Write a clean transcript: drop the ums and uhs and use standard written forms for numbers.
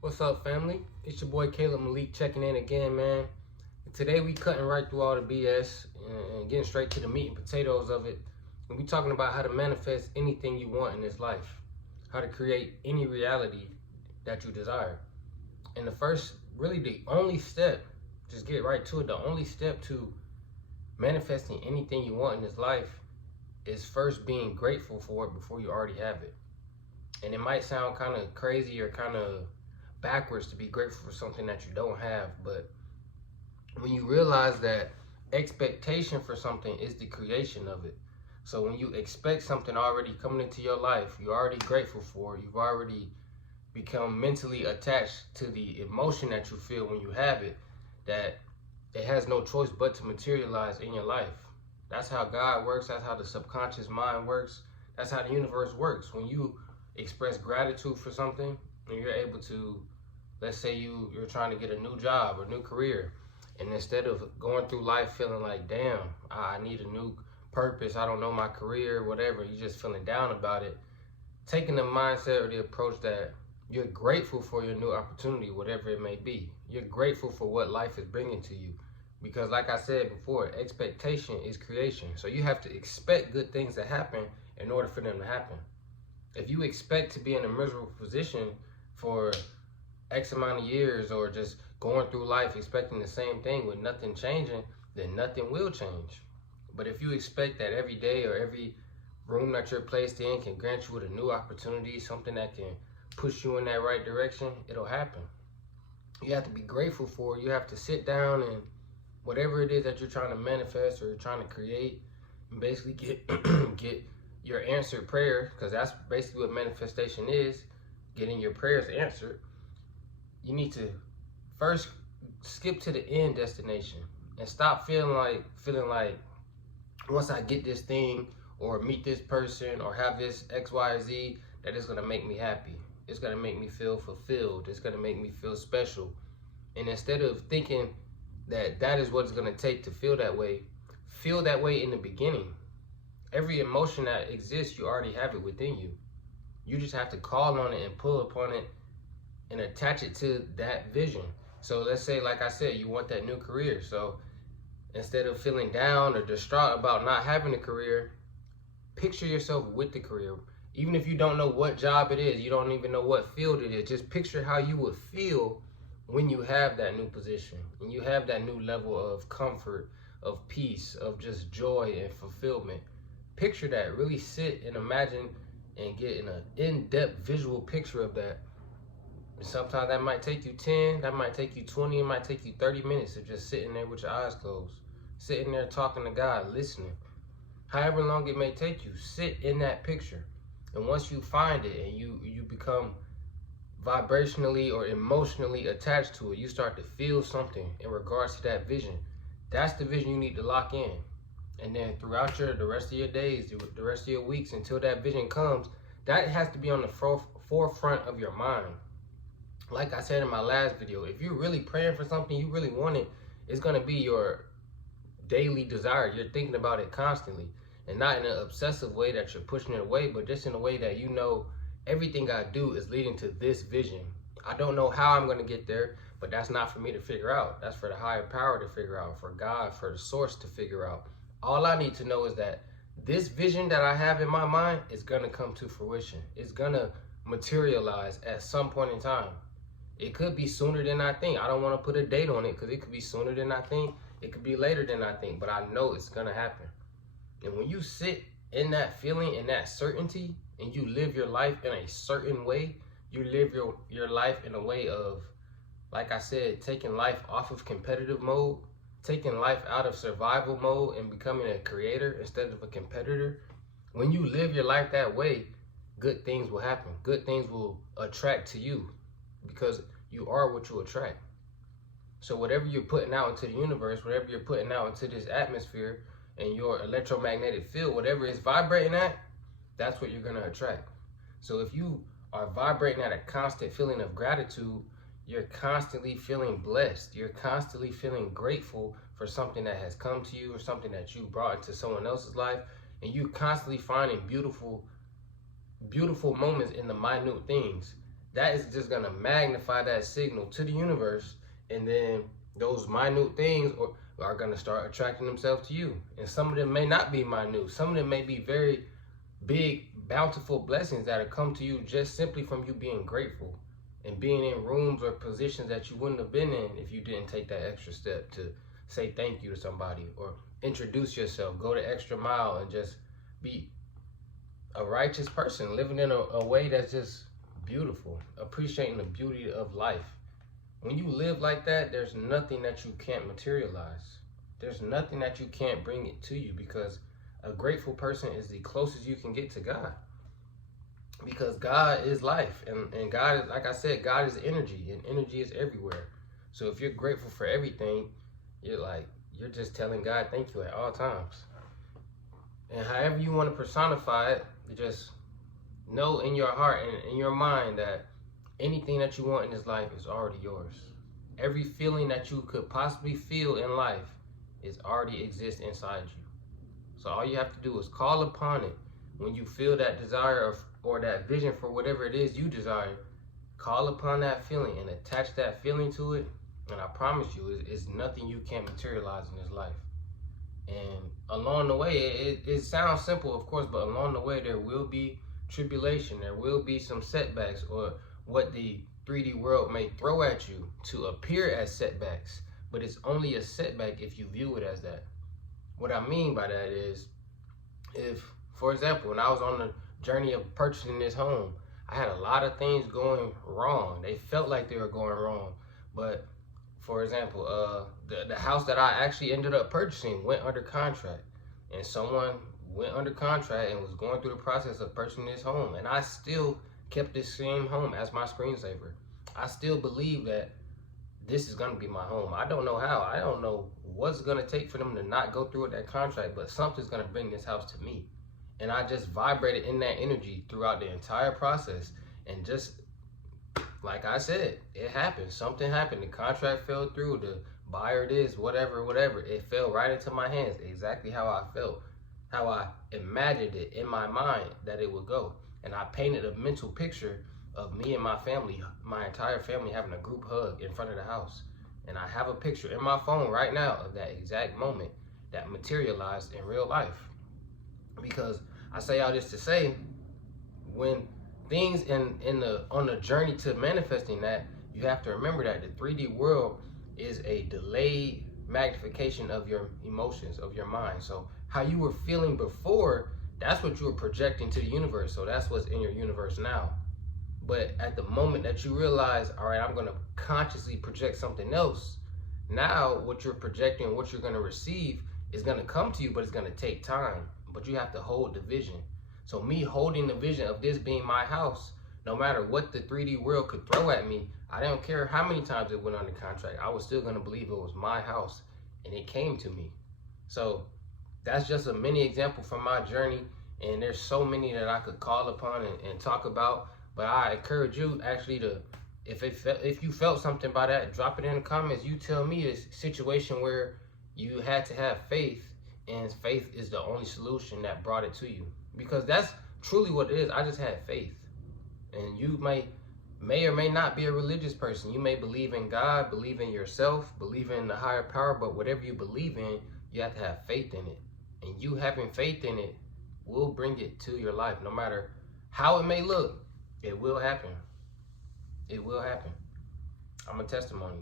What's up, family? It's your boy Caleb Malik checking in again, man. And today we cutting right through all the BS and getting straight to the meat and potatoes of it. And we talking about how to manifest anything you want in this life, how to create any reality that you desire. And the first, really the only step, just get right to it. The only step to manifesting anything you want in this life is first being grateful for it before you already have it. And it might sound kind of crazy or kind of backwards to be grateful for something that you don't have, but when you realize that expectation for something is the creation of it. So when you expect something already coming into your life, you're already grateful for it, you've already become mentally attached to the emotion that you feel when you have it, that it has no choice but to materialize in your life. That's how God works, that's how the subconscious mind works, that's how the universe works. When you express gratitude for something and you're able to, let's say you're trying to get a new job or new career, and instead of going through life feeling like, damn, I need a new purpose, I don't know my career, whatever, you're just feeling down about it, taking the mindset or the approach that you're grateful for your new opportunity, whatever it may be. You're grateful for what life is bringing to you. Because like I said before, expectation is creation. So you have to expect good things to happen in order for them to happen. If you expect to be in a miserable position for X amount of years, or just going through life expecting the same thing with nothing changing, then nothing will change. But if you expect that every day or every room that you're placed in can grant you with a new opportunity, something that can push you in that right direction, it'll happen. You have to be grateful for it. You have to sit down and whatever it is that you're trying to manifest or you're trying to create, and basically get get your answered prayer, because that's basically what manifestation is, getting your prayers answered. You need to first skip to the end destination and stop feeling like once I get this thing or meet this person or have this X, Y, or Z, that it's gonna make me happy. It's gonna make me feel fulfilled. It's gonna make me feel special. And instead of thinking that that is what it's gonna take to feel that way in the beginning. Every emotion that exists, you already have it within you. You just have to call on it and pull upon it and attach it to that vision. So let's say, like I said, you want that new career. So instead of feeling down or distraught about not having a career, picture yourself with the career. Even if you don't know what job it is, you don't even know what field it is, just picture how you would feel when you have that new position and you have that new level of comfort, of peace, of just joy and fulfillment. Picture that. Really sit and imagine and get an in-depth visual picture of that. And sometimes that might take you 10, that might take you 20, it might take you 30 minutes of just sitting there with your eyes closed, sitting there talking to God, listening. However long it may take you, sit in that picture. And once you find it and you become vibrationally or emotionally attached to it, you start to feel something in regards to that vision. That's the vision you need to lock in. And then throughout the rest of your days, the rest of your weeks, until that vision comes, that has to be on the forefront of your mind. Like I said in my last video, if you're really praying for something, you really want it, it's gonna be your daily desire. You're thinking about it constantly, and not in an obsessive way that you're pushing it away, but just in a way that you know everything I do is leading to this vision. I don't know how I'm gonna get there, but that's not for me to figure out. That's for the higher power to figure out, for God, for the source to figure out. All I need to know is that this vision that I have in my mind is gonna come to fruition. It's gonna materialize at some point in time. It could be sooner than I think. I don't want to put a date on it because it could be sooner than I think. It could be later than I think, but I know it's going to happen. And when you sit in that feeling and that certainty and you live your life in a certain way, you live your life in a way of, like I said, taking life off of competitive mode, taking life out of survival mode and becoming a creator instead of a competitor. When you live your life that way, good things will happen. Good things will attract to you, because you are what you attract. So whatever you're putting out into the universe, whatever you're putting out into this atmosphere and your electromagnetic field, whatever it's vibrating at, that's what you're going to attract. So if you are vibrating at a constant feeling of gratitude, you're constantly feeling blessed. You're constantly feeling grateful for something that has come to you or something that you brought into someone else's life. And you constantly finding beautiful moments in the minute things. that is just gonna magnify that signal to the universe, and then those minute things are gonna start attracting themselves to you. And some of them may not be minute. Some of them may be very big, bountiful blessings that have come to you just simply from you being grateful and being in rooms or positions that you wouldn't have been in if you didn't take that extra step to say thank you to somebody or introduce yourself, go the extra mile, and just be a righteous person, living in a way that's just beautiful, appreciating the beauty of life. When you live like that, there's nothing that you can't materialize. There's nothing that you can't bring it to you, because a grateful person is the closest you can get to God. Because God is life, and God is, like I said, God is energy, and energy is everywhere. So if you're grateful for everything, you're just telling God thank you at all times. And however you want to personify it, you just know in your heart and in your mind that anything that you want in this life is already yours. Every feeling that you could possibly feel in life is already exists inside you. So all you have to do is call upon it. When you feel that desire or that vision for whatever it is you desire, call upon that feeling and attach that feeling to it. And I promise you, it's nothing you can't materialize in this life. And along the way, it sounds simple, of course, but along the way, there will be tribulation. There will be some setbacks, or what the 3D world may throw at you to appear as setbacks. But it's only a setback if you view it as that. What I mean by that is, if, for example, when I was on the journey of purchasing this home, I had a lot of things going wrong. They felt like they were going wrong. But for example, the house that I actually ended up purchasing went under contract, and someone went under contract and was going through the process of purchasing this home, and I still kept this same home as my screensaver. I still believe that this is going to be my home. I don't know how. I don't know what's going to take for them to not go through with that contract, but something's going to bring this house to me. And I just vibrated in that energy throughout the entire process, and just like I said, it happened. Something happened. The contract fell through. The buyer whatever. It fell right into my hands, exactly how I felt, how I imagined it in my mind that it would go. And I painted a mental picture of me and my family, my entire family, having a group hug in front of the house. And I have a picture in my phone right now of that exact moment that materialized in real life. Because I say all this to say, when things on the journey to manifesting that, you have to remember that the 3D world is a delayed magnification of your emotions, of your mind. So how you were feeling before, that's what you were projecting to the universe. So that's what's in your universe now. But at the moment that you realize, all right, I'm going to consciously project something else, now what you're projecting, what you're going to receive is going to come to you, but it's going to take time. But you have to hold the vision. So me holding the vision of this being my house, no matter what the 3D world could throw at me, I don't care how many times it went under contract, I was still going to believe it was my house, and it came to me. So that's just a mini example from my journey, and there's so many that I could call upon and talk about. But I encourage you actually to, if you felt something by that, drop it in the comments. You tell me a situation where you had to have faith, and faith is the only solution that brought it to you. Because that's truly what it is. I just had faith. And you may or may not be a religious person. You may believe in God, believe in yourself, believe in the higher power, but whatever you believe in, you have to have faith in it. And you having faith in it will bring it to your life. No matter how it may look, it will happen. It will happen. I'm a testimony.